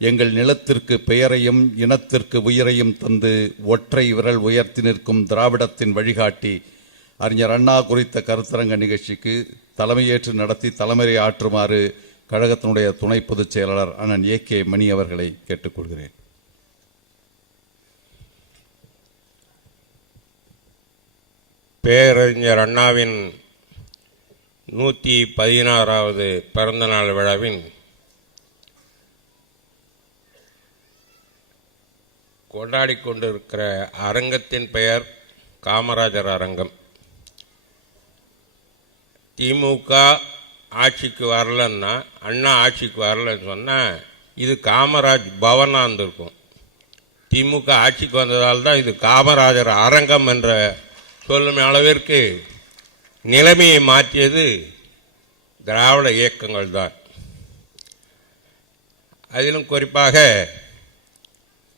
எங்கள் நிலத்திற்கு பெயரையும் இனத்திற்கு உயிரையும் தந்து ஒற்றை விரல் உயர்த்தி நிற்கும் திராவிடத்தின் வழிகாட்டி அறிஞர் அண்ணா குறித்த கருத்தரங்க நிகழ்ச்சிக்கு தலைமையேற்று நடத்தி தலைமையை ஆற்றுமாறு கழகத்தினுடைய துணை பொதுச் செயலாளர் அண்ணன் ஏ கே மணி அவர்களை கேட்டுக்கொள்கிறேன். பேரறிஞர் அண்ணாவின் நூற்றி பதினாறாவது பிறந்தநாள் விழாவின் கொண்டாடி கொண்டிருக்கிற அரங்கத்தின் பெயர் காமராஜர் அரங்கம். திமுக ஆட்சிக்கு வரலன்னா அண்ணா ஆட்சிக்கு வரலன்னு சொன்னால் இது காமராஜ் பவனாக இருந்திருக்கும் திமுக ஆட்சிக்கு வந்ததால் தான் இது காமராஜர் அரங்கம் என்ற சொல்லும் அளவிற்கு நிலைமையை மாற்றியது திராவிட இயக்கங்கள் தான். அதிலும் குறிப்பாக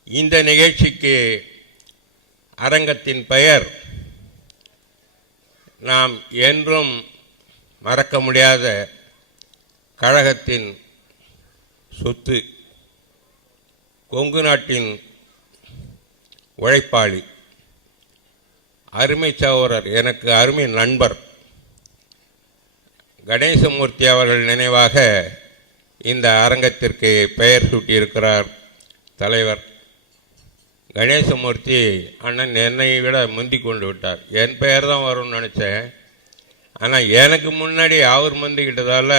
இந்த நிகழ்ச்சிக்கு அரங்கத்தின் பெயர் நாம் என்றும் மறக்க முடியாத கழகத்தின் சொத்து கொங்கு நாட்டின் உழைப்பாளி அருமை சகோதரர் எனக்கு அருமை நண்பர் கணேசமூர்த்தி அவர்கள் நினைவாக இந்த அரங்கத்திற்கு பெயர் சூட்டியிருக்கிறார் தலைவர் கணேசமூர்த்தி அண்ணன் என்னை விட முந்தி கொண்டு விட்டார். என் பெயர் தான் வரும்னு நினச்சேன். ஆனால் எனக்கு முன்னாடி அவர் முந்திக்கிட்டதால்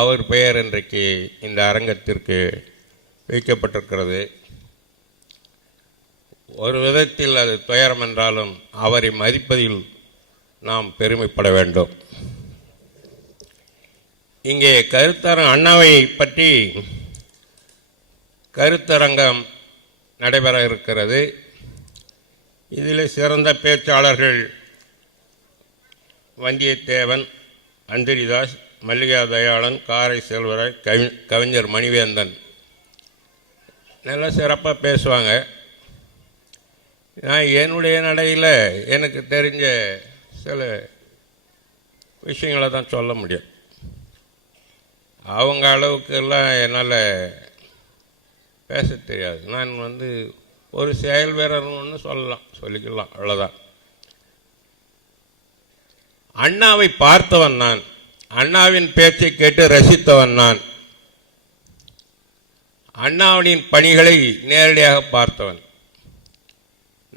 அவர் பெயர் இன்றைக்கு இந்த அரங்கத்திற்கு வைக்கப்பட்டிருக்கிறது. ஒரு விதத்தில் அது துயரம் என்றாலும் அவரை மதிப்பதில் நாம் பெருமைப்பட வேண்டும். இங்கே கருத்தரங்க அண்ணாவை பற்றி கருத்தரங்கம் நடைபெற இருக்கிறது. இதில் சிறந்த பேச்சாளர்கள் வந்தியத்தேவன் அந்திரிதாஸ் மல்லிகா தயாளன் காரை செல்வராய் கவி கவிஞர் மணிவேந்தன். நல்லா சிறப்பாக பேசுவாங்க. நான் என்னுடைய நடையில் எனக்கு தெரிஞ்ச சில விஷயங்களை தான் சொல்ல முடியும். அவங்க அளவுக்கெல்லாம் என்னால் பேச தெரியாது. நான் வந்து ஒரு செயல் வீரர்னு சொல்லலாம் சொல்லிக்கலாம் அவ்வளோதான் அண்ணாவை பார்த்தவன் நான். அண்ணாவின் பேச்சை கேட்டு ரசித்தவன் நான். அண்ணாவின் பணிகளை நேரடியாக பார்த்தவன்.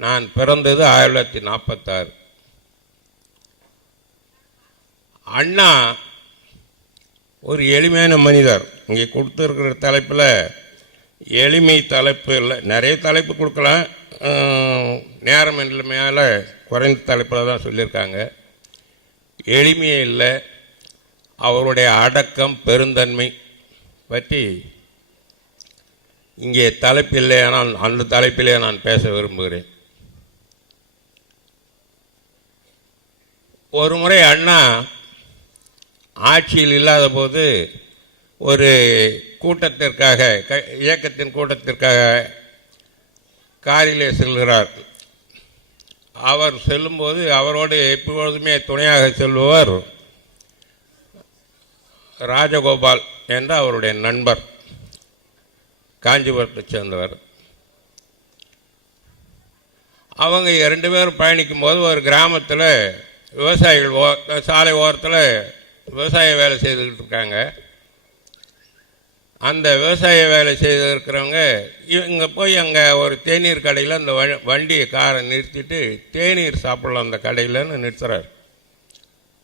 நான் பிறந்தது ஆயிரத்தி தொள்ளாயிரத்தி நாற்பத்தாறு அண்ணா ஒரு எளிமையான மனிதர். இங்கே கொடுத்துருக்கிற தலைப்பில் எளிமை தலைப்பு இல்லை. நிறைய தலைப்பு கொடுக்கலாம். நேரம் மேலே குறைந்த தலைப்பில் தான் சொல்லியிருக்காங்க. எளிமையே இல்லை. அவருடைய அடக்கம் பெருந்தன்மை பற்றி இங்கே தலைப்பில்லை ஆனால் அந்த தலைப்பிலே நான் பேச விரும்புகிறேன். ஒரு முறை அண்ணா ஆட்சியில் இல்லாத போது ஒரு கூட்டத்திற்காக க- இயக்கத்தின் கூட்டத்திற்காக காரிலே செல்கிறார். அவர் செல்லும்போது அவரோடு எப்பொழுதுமே துணையாக செல்பவர் ராஜகோபால் என்ற அவருடைய நண்பர் காஞ்சிபுரத்தை சேர்ந்தவர். அவங்க இரண்டு பேரும் பயணிக்கும் போது ஒரு கிராமத்தில் விவசாயிகள் ஓ சாலை ஓரத்தில் விவசாய வேலை செய்துக்கிட்டு இருக்காங்க. அந்த விவசாய வேலை செய்து இருக்கிறவங்க இவங்க போய் அங்கே ஒரு தேநீர் கடையில் அந்த வ- வண்டியை காரை நிறுத்திட்டு தேநீர் சாப்பிடலாம் அந்த கடையிலன்னு நிறுத்துறாரு.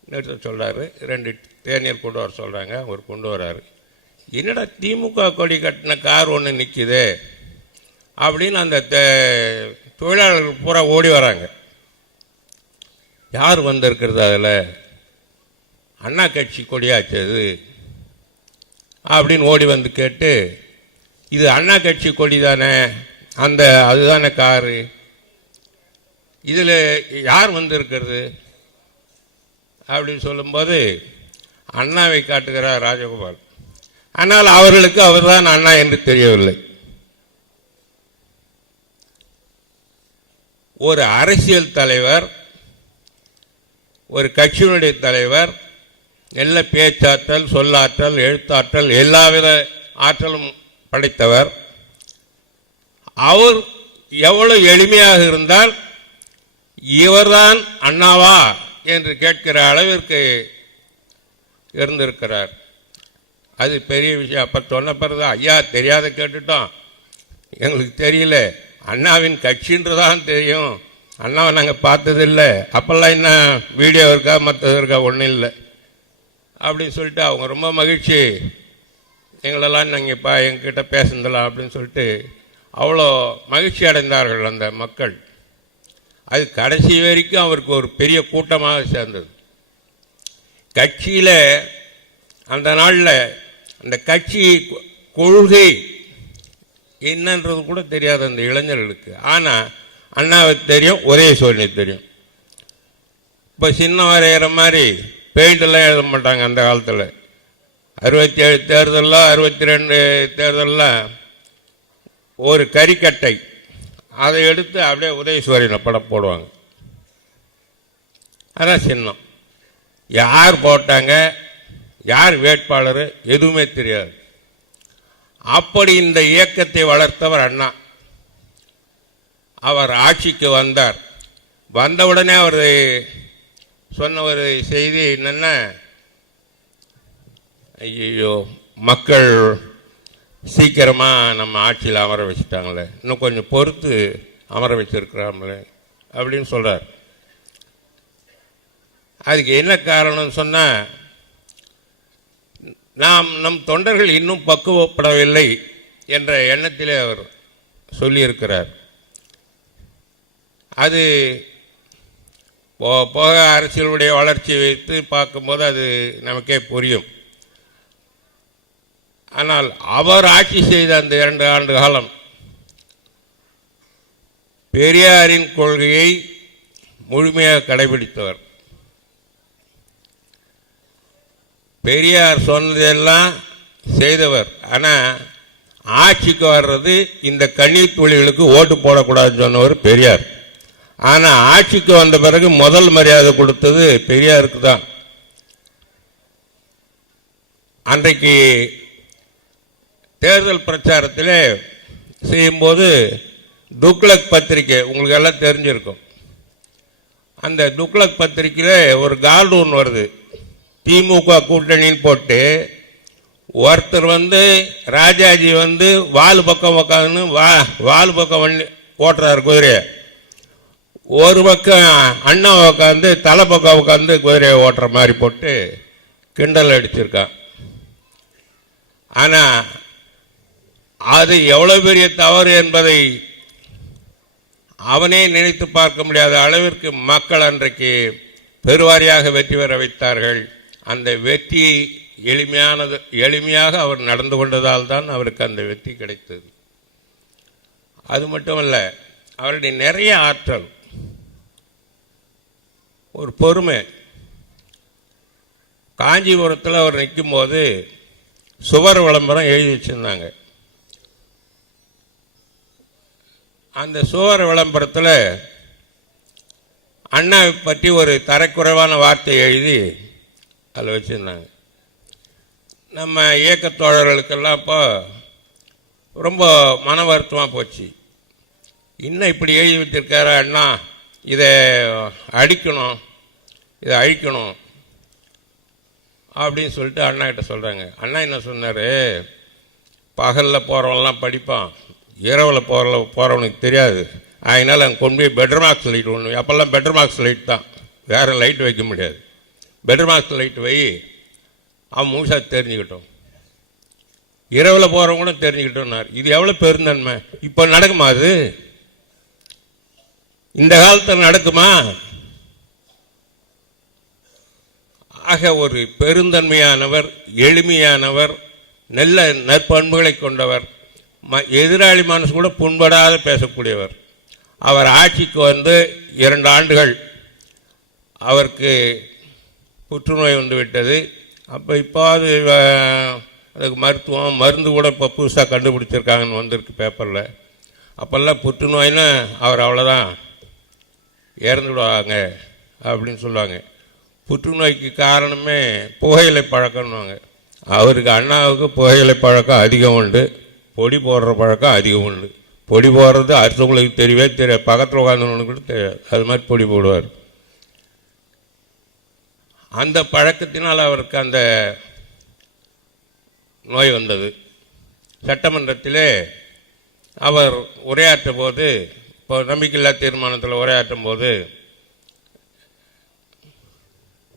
நிறுத்த சொல்கிறாரு ரெண்டு தேநீர் கொண்டு வர சொல்கிறாங்க அவர் கொண்டு வராரு. என்னடா திமுக கொடி கட்டின கார் ஒன்று நிற்கிது அப்படின்னு அந்த தே- தொழிலாளர்கள் பூரா ஓடி வராங்க. யார் வந்திருக்கிறது அதில்? அண்ணா கட்சி கொடியாச்சு அது. அப்படின்னு ஓடி வந்து கேட்டு இது அண்ணா கட்சி கொடி தானே அந்த அதுதானே காரு. இதில் யார் வந்திருக்கிறது? அப்படின்னு சொல்லும்போது அண்ணாவை காட்டுகிறார் ராஜகோபால். ஆனால் அவர்களுக்கு அவர்தான் அண்ணா என்று தெரியவில்லை. ஒரு அரசியல் தலைவர் ஒரு கட்சியினுடைய தலைவர் நல்ல பேச்சாற்றல் சொல்லாற்றல் எழுத்தாற்றல் எல்லாவித ஆற்றலும் படைத்தவர். அவர் எவ்வளவு எளிமையாக இருந்தால் இவர்தான் அண்ணாவா என்று கேட்கிற அளவிற்கு இருந்திருக்கிறார். அது பெரிய விஷயம். அப்போ சொன்ன பிறகு ஐயா தெரியாத கேட்டுட்டோம். எங்களுக்கு தெரியல. அண்ணாவின் கட்சின்றதான் தெரியும். அண்ணாவை நாங்கள் பார்த்ததில்லை. அப்போல்லாம் என்ன வீடியோ இருக்கா மற்றது இருக்கா ஒன்றும் இல்லை. அப்படின்னு சொல்லிட்டு அவங்க ரொம்ப மகிழ்ச்சி. எங்களெல்லாம் நாங்கள் இப்போ எங்ககிட்ட பேசுந்தலாம் அப்படின்னு சொல்லிட்டு அவ்வளோ மகிழ்ச்சி அடைந்தார்கள் அந்த மக்கள். அது கடைசி வரைக்கும் அவருக்கு ஒரு பெரிய கூட்டமாக சேர்ந்தது. கட்சியில் அந்த நாளில் அந்த கட்சி கொள்கை என்னன்றது கூட தெரியாது அந்த இளைஞர்களுக்கு. ஆனால் அண்ணாவுக்கு தெரியும் ஒரே சூழ்நிலை தெரியும். இப்போ சின்ன வரைகிற மாதிரி பெயிண்டெல்லாம் எழுத மாட்டாங்க அந்த காலத்தில். அறுபத்தி ஏழு தேர்தலில் அறுபத்தி ரெண்டு தேர்தலில் ஒரு கறிக்கட்டை அதை எடுத்து அப்படியே உதயசூரியனை படம் போடுவாங்க. அதான் சின்னம். யார் போட்டாங்க? யார் வேட்பாளர்? எதுவுமே தெரியாது. அப்படி இந்த இயக்கத்தை வளர்த்தவர் அண்ணா. அவர் ஆட்சிக்கு வந்தார். வந்தவுடனே அவர் சொன்ன ஒரு செய்தி என்னென்னா? ஐயோ மக்கள் சீக்கிரமாக நம்ம ஆட்சியில் அமர வச்சுட்டாங்களே. இன்னும் கொஞ்சம் பொறுத்து அமர வச்சுருக்கிறாங்களே அப்படின்னு சொல்கிறார் அதுக்கு என்ன காரணம்னு சொன்னால் நாம் நம் தொண்டர்கள் இன்னும் பக்குவப்படவில்லை என்ற எண்ணத்திலே அவர் சொல்லியிருக்கிறார். அது போக போக அரசியலுடைய வளர்ச்சி வைத்து பார்க்கும்போது அது நமக்கே புரியும். ஆனால் அவர் ஆட்சி செய்த அந்த இரண்டு ஆண்டு காலம் பெரியாரின் கொள்கையை முழுமையாக கடைபிடித்தவர். பெரியார் சொன்னதெல்லாம் செய்தவர். ஆனால் ஆட்சிக்கு வர்றது இந்த கண்ணீர் தொழில்களுக்கு ஓட்டு போடக்கூடாதுன்னு சொன்னவர் பெரியார். ஆனால் ஆட்சிக்கு வந்த பிறகு முதல் மரியாதை கொடுத்தது பெரியாருக்கு தான். அன்றைக்கு தேர்தல் பிரச்சாரத்தில் செய்யும்போது துக்ளக் பத்திரிக்கை உங்களுக்கு எல்லாம் தெரிஞ்சிருக்கும். அந்த துக்ளக் பத்திரிக்கையில் ஒரு கார்டூன் வருது. திமுக கூட்டணின்னு போட்டு ஒருத்தர் வந்து ராஜாஜி வந்து வால் பக்கம் உக்காதுன்னு வா வால் பக்கம் வண்டி ஓட்டுறாரு குதிரையை. ஒரு பக்கம் அண்ணா உட்காந்து தலை பக்கம் உட்காந்து குதிரையை ஓட்டுற மாதிரி போட்டு கிண்டல் அடிச்சிருக்கான். ஆனால் அது எவ்வளோ பெரிய தவறு என்பதை அவனே நினைத்து பார்க்க முடியாத அளவிற்கு மக்கள் அன்றைக்கு பெருவாரியாக வெற்றி பெற வைத்தார்கள். அந்த வெற்றி எளிமையானது எளிமையாக அவர் நடந்து கொண்டதால் தான் அவருக்கு அந்த வெற்றி கிடைத்தது. அது மட்டுமல்ல அவருடைய நிறைய ஆற்றல் ஒரு பொறுமை. காஞ்சிபுரத்தில் அவர் நிற்கும்போது சுவர் விளம்பரம் எழுதி வச்சுருந்தாங்க. அந்த சுவர் விளம்பரத்தில் அண்ணாவை பற்றி ஒரு தரக்குறைவான வார்த்தை எழுதி அதில் வச்சுருந்தாங்க. நம்ம இயக்கத்தோழர்களுக்கெல்லாம் இப்போ ரொம்ப மன வருத்தமாக போச்சு. இன்னும் இப்படி எழுதி வச்சிருக்காரு அண்ணா? இதை அடிக்கணும் இதை அழிக்கணும் அப்படின்னு சொல்லிட்டு அண்ணா கிட்ட சொல்கிறாங்க அண்ணா என்ன சொன்னார்? பகலில் போகிறவன்லாம் படிப்பான் இரவில் போகிற போகிறவனுக்கு தெரியாது. அதனால் அங்கே கொண்டு போய் பெட்ரூம் மார்க்ஸ் லைட் ஒன்று அப்போல்லாம் பெட்ரூம் மார்க்ஸ் லைட் தான். வேறு லைட் வைக்க முடியாது. பெட்ரூம் மார்க்ஸ் லைட் வை அவன் முழுசாக தெரிஞ்சுக்கிட்டோம். இரவில் போகிறவங்க கூட தெரிஞ்சுக்கிட்டோம்னார். இது எவ்வளோ பெருந்தன்மை? இப்போ நடக்குமா அது? இந்த காலத்தில் நடக்குமா? ஆக ஒரு பெருந்தன்மையானவர் எளிமையானவர் நல்ல நற்பண்புகளை கொண்டவர் ம எதிராளி மனசு கூட புண்படாத பேசக்கூடியவர். அவர் ஆட்சிக்கு வந்து இரண்டு ஆண்டுகள் அவருக்கு புற்றுநோய் வந்துவிட்டது அப்போ இப்போ அது அதுக்கு மருத்துவம் மருந்து கூட இப்போ புதுசாக கண்டுபிடிச்சிருக்காங்கன்னு வந்திருக்கு பேப்பரில் அப்போல்லாம் புற்றுநோய்னா அவர் அவ்வளோதான் இறந்து விடுவாங்க அப்படின்னு சொல்லுவாங்க. புற்றுநோய்க்கு காரணமே புகையிலை பழக்கம்னுவாங்க. அவருக்கு அண்ணாவுக்கு புகையிலை பழக்கம் அதிகம் உண்டு. பொடி போடுற பழக்கம் அதிகம் உண்டு. பொடி போடுறது அடுத்தவங்களுக்கு தெரியவே தெரியாது. பக்கத்தில் உட்காந்துவனுக்கு கூட தெரியாது. அது மாதிரி பொடி போடுவார். அந்த பழக்கத்தினால் அவருக்கு அந்த நோய் வந்தது. சட்டமன்றத்திலே அவர் உரையாற்ற போது இப்போ நம்பிக்கையில்லா தீர்மானத்தில் உரையாற்றும் போது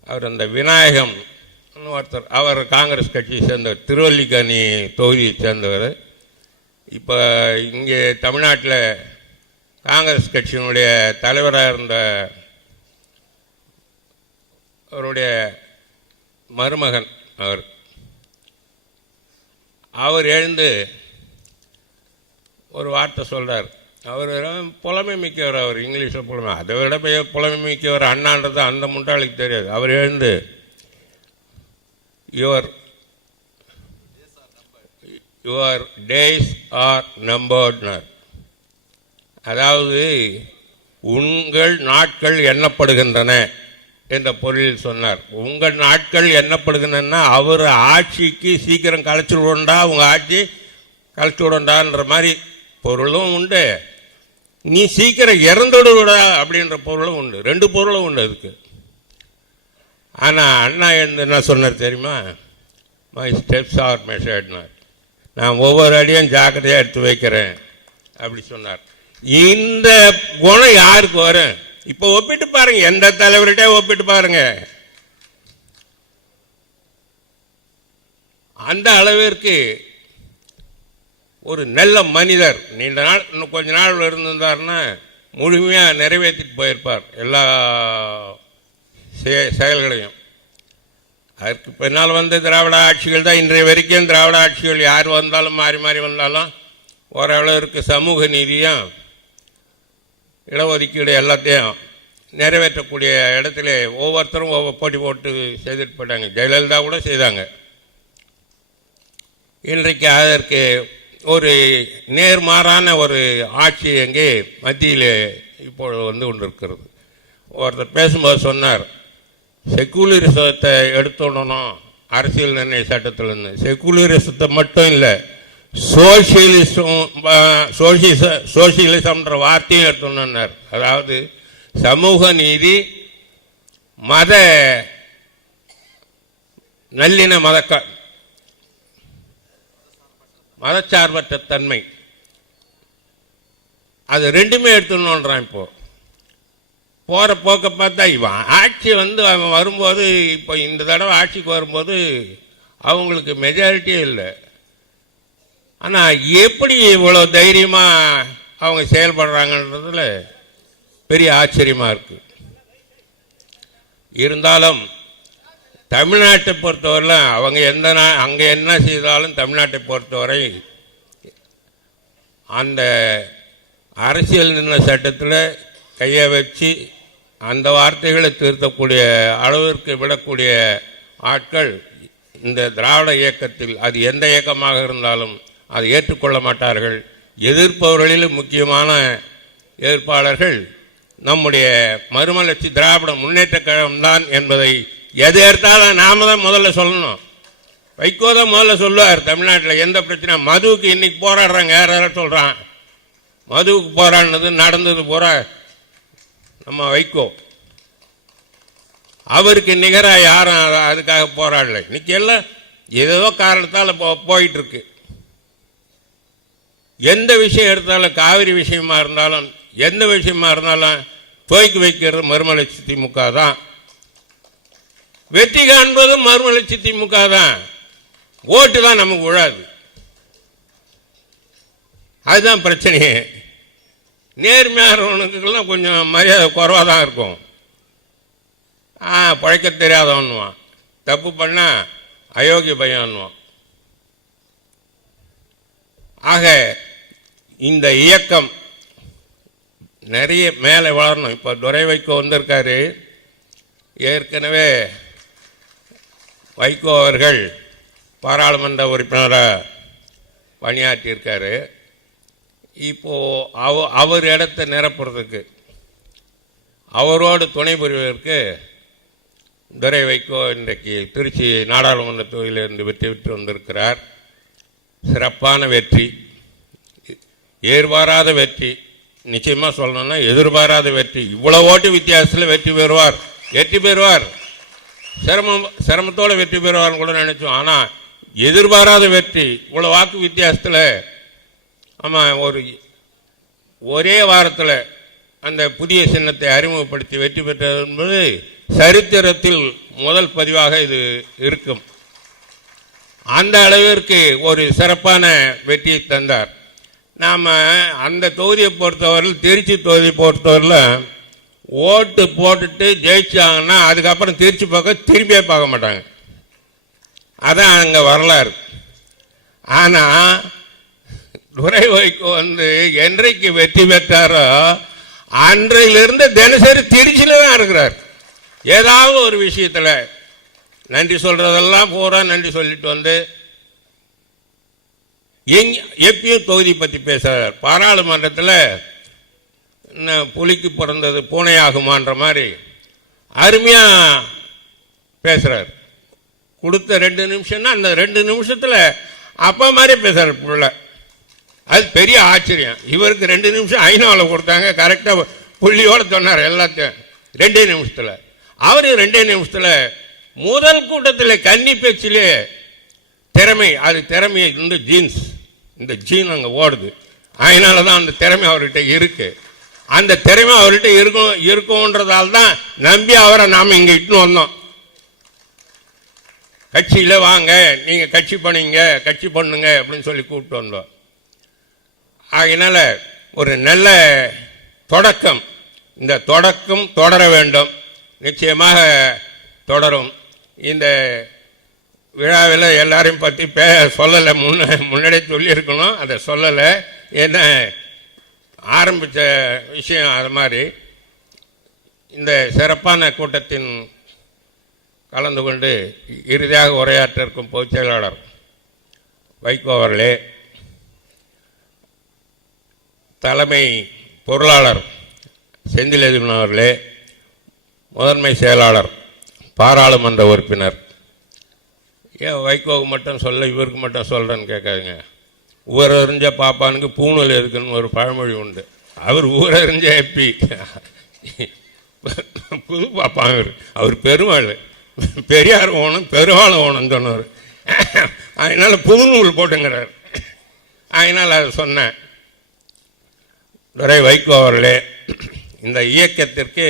அவர் அந்த விநாயகம் ஒருத்தர் அவர் காங்கிரஸ் கட்சியை சேர்ந்தவர் திருவல்லிக்கணி தொகுதியை சேர்ந்தவர். இப்போ இங்கே தமிழ்நாட்டில் காங்கிரஸ் கட்சியினுடைய தலைவராக இருந்த அவருடைய மருமகன் அவர். அவர் எழுந்து ஒரு வார்த்தை சொல்கிறார் அவர் புலமை மிக்கவர் அவர் இங்கிலீஷில் புலமை. அதை விட பெரிய புலமை மிக்கவர் அண்ணான்றது அந்த முண்டாளுக்கு தெரியாது. அவர் எழுந்து your your days are numbered அதாவது உங்கள் நாட்கள் எண்ணப்படுகின்றன என்ற பொருளில் சொன்னார். உங்கள் நாட்கள் எண்ணப்படுகின்றன அவர் ஆட்சிக்கு சீக்கிரம் கலைச்சு விடண்டா உங்கள் ஆட்சி கலைச்சு விடண்டான்ற மாதிரி பொருளும் உண்டு. நீ சீக்கிரம் இறந்துடுவிடா அப்படின்ற பொருளும் உண்டு. ரெண்டு பொருளும் உண்டு அதுக்கு. ஆனால் அண்ணா எழுந்து என்ன சொன்னார் தெரியுமா? மை ஸ்டெப்ஸ் ஆர் மெஷர்ட்னார் நான் ஒவ்வொரு அடியும் ஜாக்கிரதையாக எடுத்து வைக்கிறேன் அப்படி சொன்னார். இந்த குணம் யாருக்கு வரும்? இப்போ ஒப்பிட்டு பாருங்க எந்த தலைவர்கிட்டே ஒப்பிட்டு பாருங்க. அந்த அளவிற்கு ஒரு நல்ல மனிதர். நீண்ட நாள் இன்னும் கொஞ்ச நாள் இருந்திருந்தாருன்னா முழுமையாக நிறைவேற்றிட்டு போயிருப்பார் எல்லா செய- செயல்களையும். அதற்கு பின்னால் வந்த திராவிட ஆட்சிகள் தான் இன்றைய வரைக்கும் திராவிட ஆட்சிகள். யார் வந்தாலும் மாறி மாறி வந்தாலும் ஓரளவிற்கு சமூக நீதியும் இடஒதுக்கீடு எல்லாத்தையும் நிறைவேற்றக்கூடிய இடத்துல ஒவ்வொருத்தரும் ஒவ்வொரு போட்டி போட்டு செய்துட்டு போயிட்டாங்க. ஜெயலலிதா கூட செய்தாங்க. இன்றைக்கு அதற்கு ஒரு நேர்மாறான ஒரு ஆட்சி எங்கே மத்தியில் இப்பொழுது வந்து கொண்டிருக்கிறது. ஒருத்தர் பேசும்போது சொன்னார் செக்குலரிசத்தை எடுத்துடணும் அரசியல் நிர்ணய சட்டத்திலேருந்து செக்குலரிசத்தை மட்டும் இல்லை சோசியலிசம் சோசியலிச சோசியலிசம்ன்ற வார்த்தையும் எடுத்துடணுன்னார் அதாவது சமூக நீதி மத நல்லின மத மதச்சார்பற்ற தன்மை அது ரெண்டுமே எடுத்துடணுன்றான் இப்போ. போகிற போக்க பார்த்தா இவன் ஆட்சி வந்து அவன் வரும்போது இப்போ இந்த தடவை ஆட்சிக்கு வரும்போது அவங்களுக்கு மெஜாரிட்டியே இல்லை. ஆனால் எப்படி இவ்வளோ தைரியமாக அவங்க செயல்படுறாங்கன்றதுல பெரிய ஆச்சரியமாக இருக்குது இருந்தாலும் தமிழ்நாட்டை பொறுத்தவரையில் அவங்க எந்த நா அங்கே என்ன செய்தாலும் தமிழ்நாட்டை பொறுத்தவரை அந்த அரசியல் நின்ற சட்டத்தில் கையை வச்சு அந்த வார்த்தைகளை திருத்தக்கூடிய அளவிற்கு விடக்கூடிய ஆட்கள் இந்த திராவிட இயக்கத்தில் அது எந்த இயக்கமாக இருந்தாலும் அதை ஏற்றுக்கொள்ள மாட்டார்கள். எதிர்ப்பவர்களிலும் முக்கியமான எதிர்ப்பாளர்கள் நம்முடைய மறுமலர்ச்சி திராவிட முன்னேற்ற கழகம்தான் என்பதை எது எடுத்தாலும் நாம தான் முதல்ல சொல்லணும். வைகோ தான் முதல்ல சொல்லுவார் தமிழ்நாட்டில். எந்த பிரச்சனை மதுவுக்கு இன்னைக்கு போராடுறாங்க. யார் யாரும் சொல்கிறான் மதுவுக்கு போராடினது நடந்தது பூரா நம்ம வைகோ. அவருக்கு நிகராக யாரும் அதுக்காக போராடலை. இன்னைக்கு எல்லாம் ஏதோ காரணத்தால் போ போயிட்டுருக்கு. எந்த விஷயம் எடுத்தாலும் காவிரி விஷயமா இருந்தாலும் எந்த விஷயமா இருந்தாலும் துவக்கி வைக்கிறது மறுமலர்ச்சி திமுக தான். வெற்றி காண்பதும் மறுமலர்ச்சி திமுக தான். ஓட்டு தான் நமக்கு விழாது அதுதான் பிரச்சனையே. நேர்மையானவனுக்கெல்லாம் கொஞ்சம் மரியாதை குறைவாக தான் இருக்கும். ஆ பழைக்க தெரியாதவன்னுவான். தப்பு பண்ணால் அயோக்கிய பையன்னுவான். ஆக இந்த இயக்கம் நிறைய மேலே வளரணும். இப்போ துரை வைக்கோ வந்திருக்காரு. ஏற்கனவே வைகோ அவர்கள் பாராளுமன்ற உறுப்பினராக பணியாற்றியிருக்காரு. இப்போது அவ அவர் இடத்த நிரப்புறதுக்கு அவரோடு துணை புரிவதற்கு துரை வைகோ இன்றைக்கு திருச்சி நாடாளுமன்ற தொகுதியிலிருந்து வெற்றி பெற்று வந்திருக்கிறார். சிறப்பான வெற்றி எதிர்பாராத வெற்றி நிச்சயமாக சொல்லணும்னா எதிர்பாராத வெற்றி. இவ்வளோ ஓட்டு வித்தியாசத்தில் வெற்றி பெறுவார் வெற்றி பெறுவார். சிரமம் சிரமத்தோடு வெற்றி பெறுவார்னு கூட நினச்சோம். ஆனால் எதிர்பாராத வெற்றி இவ்வளோ வாக்கு வித்தியாசத்தில் ஆமாம் ஒரு ஒரே வாரத்தில் அந்த புதிய சின்னத்தை அறிமுகப்படுத்தி வெற்றி பெற்றது என்பது சரித்திரத்தில் முதல் பதிவாக இது இருக்கும். அந்த அளவிற்கு ஒரு சிறப்பான வெற்றியை தந்தார். நாம் அந்த தொகுதியை பொறுத்தவரையில் திருச்சி தொகுதியை பொறுத்தவரையில் ஓட்டு போட்டுட்டு ஜெயிச்சாங்கன்னா அதுக்கப்புறம் திருச்சி பக்கம் திரும்பியே பார்க்க மாட்டாங்க. அதான் அங்கே வரலாறு. ஆனால் துரை வைகோ வந்து என்றைக்கு வெற்றி பெற்றாரோ அன்றையிலிருந்து தினசரி திருச்சியில் தான் இருக்கிறார். ஏதாவது ஒரு விஷயத்தில் நன்றி சொல்கிறதெல்லாம் பூரா நன்றி சொல்லிட்டு வந்து எங்கே எப்பயும் தொகுதி பற்றி பேசுகிறார் பாராளுமன்றத்தில் புலிக்கு பிறந்தது பூனையாகுமான்ற மாதிரி அருமையாக பேசுகிறார் கொடுத்த ரெண்டு நிமிஷம்னா அந்த ரெண்டு நிமிஷத்தில் அப்பா மாதிரி பேசுகிறார் புள்ள அது பெரிய ஆச்சரியம். இவருக்கு ரெண்டு நிமிஷம் ஐநாவில் கொடுத்தாங்க கரெக்டாக புள்ளியோட சொன்னார் எல்லாத்தையும். ரெண்டே நிமிஷத்தில். அவர் ரெண்டே நிமிஷத்தில் முதல் கூட்டத்தில் கன்னி பேச்சிலே திறமை அது திறமையை இந்த ஜீன்ஸ் இந்த ஜீன் அங்கே ஓடுது. அதனால தான் அந்த திறமை அவர்கிட்ட இருக்குது அந்த திறமை அவர்கிட்ட இருக்கும் இருக்கும்ன்றதால தான் நம்பி அவரை நாம் இங்கே இட்டுன்னு வந்தோம். கட்சியில் வாங்க நீங்கள் கட்சி பண்ணீங்க கட்சி பண்ணுங்க அப்படின்னு சொல்லி கூப்பிட்டு வந்தோம். ஆகினால ஒரு நல்ல தொடக்கம். இந்த தொடக்கம் தொடர வேண்டும். நிச்சயமாக தொடரும். இந்த விழாவில் எல்லாரையும் பற்றி பே சொல்லலை. முன்ன முன்னாடியே சொல்லியிருக்கணும். அதை சொல்லலை. ஏன்னா ஆரம்பித்த விஷயம் அது மாதிரி. இந்த சிறப்பான கூட்டத்தின் கலந்து கொண்டு இறுதியாக உரையாற்ற இருக்கும் பொதுச் செயலாளர் வைகோ அவர்களே தலைமை பொருளாளர் செந்தில் எதிர்மன் அவர்களே முதன்மை செயலாளர் பாராளுமன்ற உறுப்பினர். ஏன் வைகோவுக்கு மட்டும் சொல்ல இவருக்கு மட்டும் சொல்கிறேன்னு கேட்காதுங்க. ஊரறிஞ்ச பாப்பானுக்கு பூணூல் இருக்குன்னு ஒரு பழமொழி உண்டு. அவர் ஊரறிஞ்ச எப்பி புது பாப்பா அவர். அவர் பெருமாள். பெரியார் ஓணும் பெருமாள் ஓணும்னு சொன்னார் அதனால் புதுநூல் போட்டுங்கிறார். அதனால் அதை சொன்னேன். துரை வைகோ அவர்களே இந்த இயக்கத்திற்கு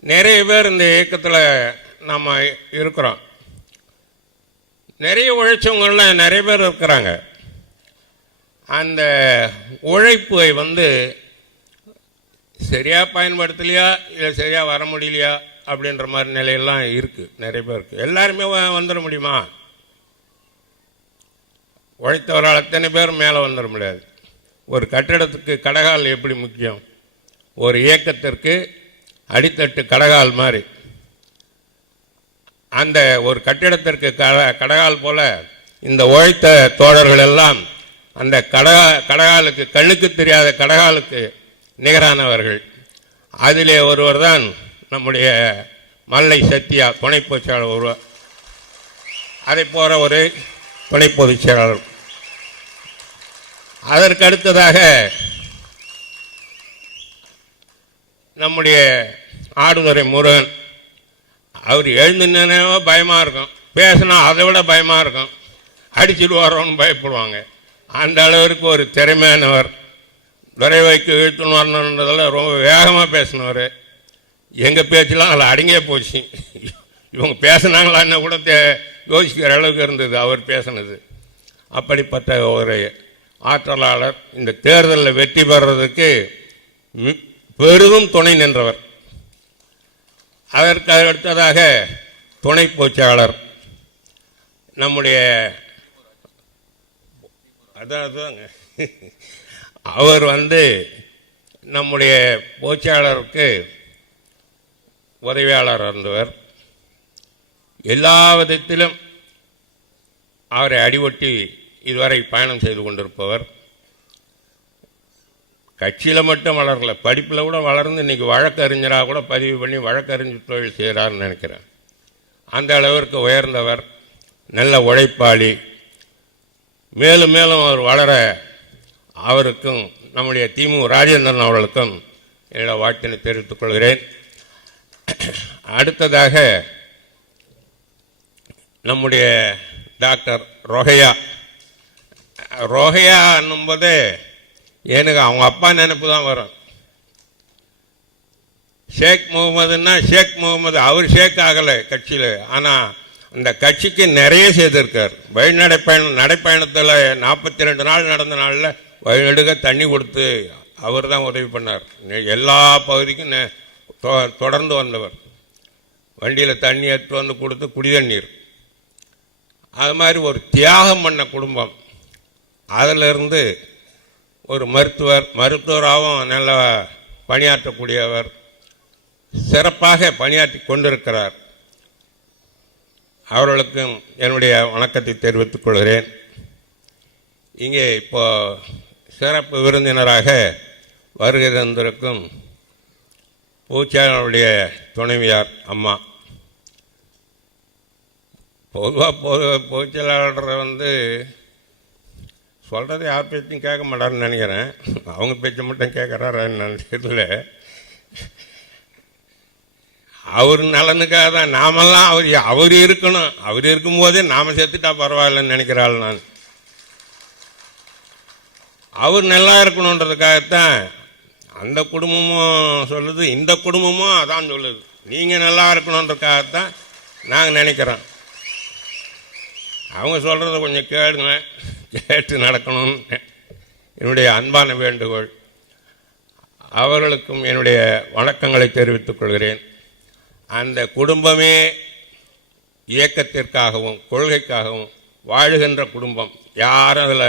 நிறைய பேர் இந்த இயக்கத்தில் நம்ம இருக்கிறோம். நிறைய உழைச்சவங்கள்லாம் நிறைய பேர் இருக்கிறாங்க. அந்த உழைப்பை வந்து சரியாக பயன்படுத்தலையா இல்லை சரியாக வர முடியலையா அப்படின்ற மாதிரி நிலையெல்லாம் இருக்குது நிறைய பேருக்கு எல்லாருமே வ- வந்துட முடியுமா? உழைத்தவரால் அத்தனை பேர் மேலே வந்துட முடியாது. ஒரு கட்டிடத்துக்கு கடகால் எப்படி முக்கியம்? ஒரு இயக்கத்திற்கு அடித்தட்டு கடகால் மாதிரி. அந்த ஒரு கட்டிடத்திற்கு கட கடகால் போல் இந்த உழைத்த தோழர்கள் எல்லாம் அந்த கடகா கடகாலுக்கு கண்ணுக்கு தெரியாத கடகாலுக்கு நிகரானவர்கள். அதிலே ஒருவர் தான் நம்முடைய மல்லை சத்யா துணை பொதுச் செயலாளர் ஒருவர். அதை போற ஒரு துணை பொதுச் செயலாளர். அதற்கு அடுத்ததாக நம்முடைய ஆடுதுறை முருகன். அவர் எழுந்துனே பயமாக இருக்கும். பேசினா அதை விட பயமாக இருக்கும். அடிச்சிடுவாரோன்னு பயப்படுவாங்க. அந்த அளவிற்கு ஒரு திறமையானவர். விரைவைக்கு இழுத்துன்னு வரணுன்றதெல்லாம் ரொம்ப வேகமாக பேசினவர். எங்கள் பேச்செல்லாம் அதில் அடங்கியே போச்சு. இவங்க பேசினாங்களான்னு கூட தே- யோசிக்கிற அளவுக்கு இருந்தது அவர் பேசினது. அப்படிப்பட்ட ஒரு ஆற்றலாளர் இந்த தேர்தலில் வெற்றி பெறுறதுக்கு மி- பெரிதும் துணை நின்றவர். அதற்கு அடுத்ததாக துணை பொச்சாளர். நம்முடைய அதான் அதாங்க அவர் வந்து நம்முடைய போச்சியாளருக்கு உதவியாளர் இருந்தவர். எல்லா விதத்திலும் அவரை அடிவொட்டி இதுவரை பயணம் செய்து கொண்டிருப்பவர். கட்சியில் மட்டும் வளரல படிப்பில் கூட வளர்ந்து இன்னைக்கு வழக்கறிஞராக கூட பதிவு பண்ணி வழக்கறிஞர் தொழில் செய்கிறாருன்னு நினைக்கிறேன். அந்த அளவிற்கு உயர்ந்தவர் நல்ல உழைப்பாளி மேலும் மேலும் அவர் வளர அவருக்கும் நம்முடைய திமு ராஜேந்திரன் அவர்களுக்கும் என்னோட வாழ்த்தினை தெரிவித்துக் கொள்கிறேன். அடுத்ததாக நம்முடைய டாக்டர் ரோஹையா. ரோஹையா என்னும்போது எனக்கு அவங்க அப்பா நினைப்பு தான் வரும். ஷேக் முகமதுன்னா ஷேக் முகமது அவர் ஷேக் ஆகலை கட்சியில். ஆனால் இந்த கட்சிக்கு நிறைய செய்திருக்கார். வழிநடை பயணம் நடைப்பயணத்தில் நாற்பத்தி ரெண்டு நாள் நடந்த நாளில் வழிநடுக தண்ணி கொடுத்து அவர் தான் உதவி பண்ணார். எல்லா பகுதிக்கும் நெ- தொ- தொடர்ந்து வந்தவர். வண்டியில் தண்ணி எடுத்து வந்து கொடுத்து குடிதண்ணீர். அது மாதிரி ஒரு தியாகம் பண்ண குடும்பம். அதிலிருந்து ஒரு மருத்துவர் மருத்துவராகவும் நல்ல பணியாற்றக்கூடியவர் சிறப்பாக பணியாற்றி கொண்டிருக்கிறார். அவர்களுக்கும் என்னுடைய வணக்கத்தை தெரிவித்துக் கொள்கிறேன். இங்கே இப்போ சிறப்பு விருந்தினராக வருகை தந்திருக்கும் துணைவியார் அம்மா. பொதுவாக பொது பூச்சியாளர் வந்து சொல்கிறத யார் பேச்சையும் கேட்க மாட்டார்னு நினைக்கிறேன். அவங்க பேச்சை மட்டும் கேட்குறாரு என்னன்னு அவர் நலனுக்காக தான் நாமெல்லாம் அவர் அவர் இருக்கணும். அவர் இருக்கும்போதே நாம செத்துட்டா பரவாயில்லன்னு நினைக்கிறாள் நான். அவர் நல்லா இருக்கணுன்றதுக்காகத்தான் அந்த குடும்பமும் சொல்லுது இந்த குடும்பமும் அதான் சொல்லுது. நீங்கள் நல்லா இருக்கணுன்றதுக்காகத்தான் நாங்கள் நினைக்கிறோம். அவங்க சொல்கிறத கொஞ்சம் கேளுங்க கேட்டு நடக்கணும்னு என்னுடைய அன்பான வேண்டுகோள். அவர்களுக்கும் என்னுடைய வணக்கங்களை தெரிவித்துக் கொள்கிறேன். அந்த குடும்பமே இயக்கத்திற்காகவும் கொள்கைக்காகவும் வாழுகின்ற குடும்பம். யாரும் அதில்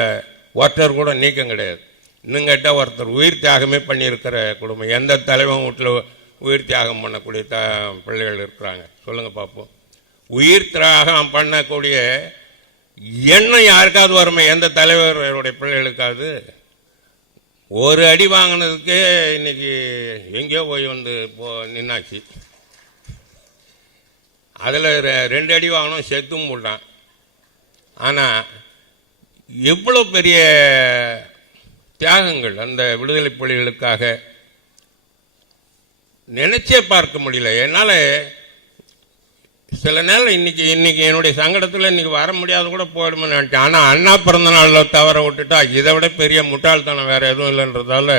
ஒருத்தர் கூட நீக்கம் கிடையாது. இன்னுங்கிட்ட ஒருத்தர் உயிர் தியாகமே பண்ணியிருக்கிற குடும்பம். எந்த தலைவன் வீட்டில் உயிர் தியாகம் பண்ணக்கூடிய த பிள்ளைகள் இருக்கிறாங்க. சொல்லுங்கள் பார்ப்போம் உயிர் தியாகம் பண்ணக்கூடிய எண்ணம் யாருக்காவது வருமே? எந்த தலைவருடைய பிள்ளைகளுக்காவது? ஒரு அடி வாங்கினதுக்கே இன்னைக்கு எங்கேயோ போய் வந்து போ நின்னாச்சு. அதில் ரெண்டு அடி வாங்கினோம் செத்தும் போட்டான். ஆனால் எவ்வளோ பெரிய தியாகங்கள் அந்த விடுதலை புலிகளுக்காக? நினைச்சே பார்க்க முடியல. என்னால் சில நேரம் இன்றைக்கி இன்றைக்கி என்னுடைய சங்கடத்தில் இன்றைக்கி வர முடியாத கூட போயிடுமென்னு நினச்சேன். ஆனால் அண்ணா பிறந்த நாளில் தவற விட்டுட்டா இதை விட பெரிய முட்டாள்தனம் வேறு எதுவும் இல்லைன்றதால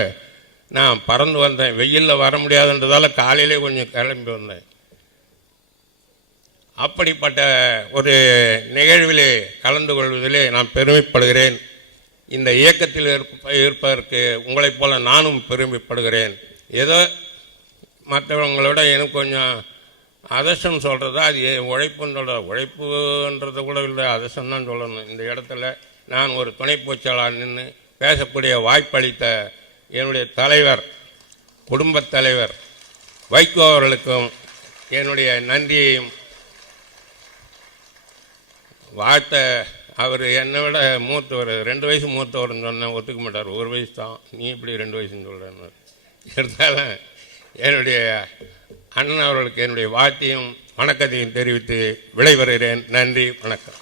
நான் பறந்து வந்தேன். வெயிலில் வர முடியாதுன்றதால காலையிலே கொஞ்சம் கிளம்பி வந்தேன். அப்படிப்பட்ட ஒரு நிகழ்விலே கலந்து கொள்வதிலே நான் பெருமைப்படுகிறேன். இந்த இயக்கத்தில் இருப்ப இருப்பதற்கு உங்களைப் போல நானும் பெருமைப்படுகிறேன். ஏதோ மற்றவங்களோட எனக்கு கொஞ்சம் அதர்ஷம் சொல்கிறதா அது என் உழைப்புன்னு உழைப்புன்றது கூட இல்லை அதர்ஷம் தான் சொல்லணும். இந்த இடத்துல நான் ஒரு துணை பூச்சாளர் நின்று பேசக்கூடிய வாய்ப்பளித்த என்னுடைய தலைவர் குடும்பத் தலைவர் வைகோ அவர்களுக்கும் என்னுடைய நன்றியையும் வாழ்த்த அவர் என்னை விட மூத்தவர் ரெண்டு வயசு மூத்தவர்னு சொன்னேன் ஒத்துக்க மாட்டார். ஒரு வயசு தான். நீ இப்படி ரெண்டு வயசுன்னு சொல்கிறேன்னு இருந்தாலும் என்னுடைய அண்ணன் அவர்களுக்கு என்னுடைய வாழ்த்தையும் வணக்கத்தையும் தெரிவித்து விடைபெறுகிறேன். நன்றி வணக்கம்.